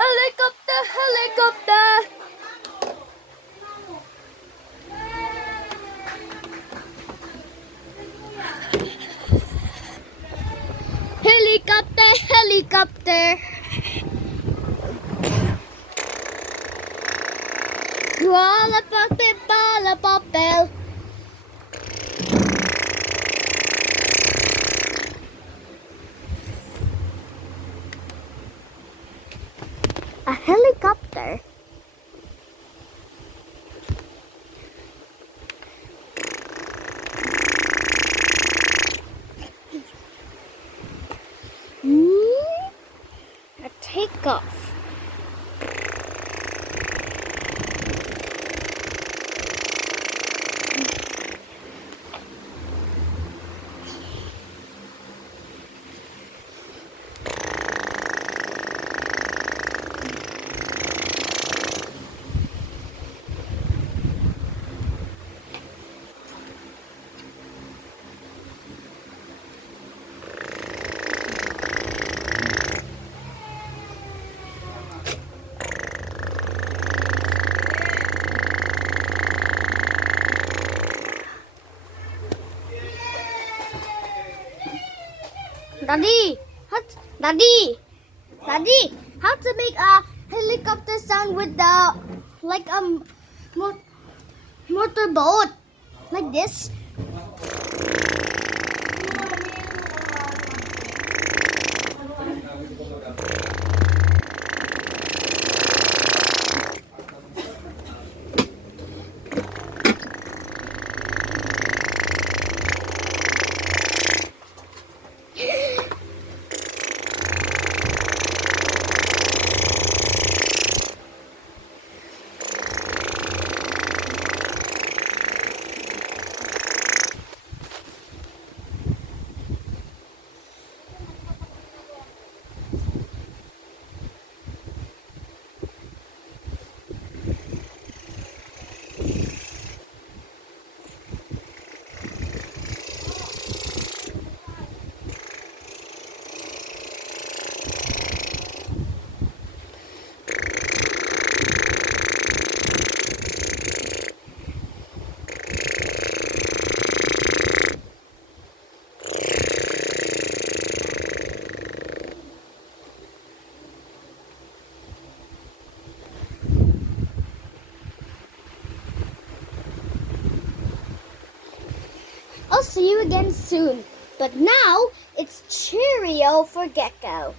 Helicopter, helicopter. Helicopter, helicopter. Bala papel. A helicopter. A takeoff. Daddy, Daddy, how to make a helicopter sound with the like a motorboat like this? I'll see you again soon. But now it's cheerio for Gecko.